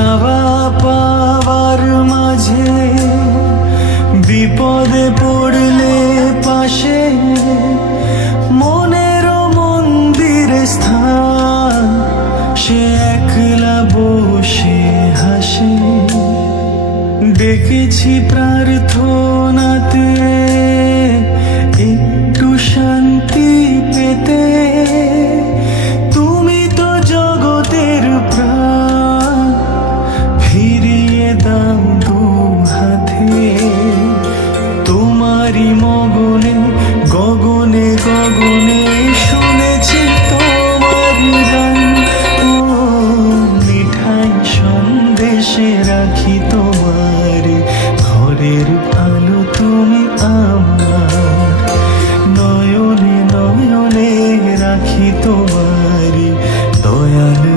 যাওয়া পাওয়ার মাঝে বিপদে পড়লে পাশে মনের মন্দির স্থান, সে একলা বসে হাসে। দেখেছি প্রার্থনাতে রাখি তোমার ঘরের আলো তুমি আমার। নয়নে নয়নে রাখি তোমার দয়াল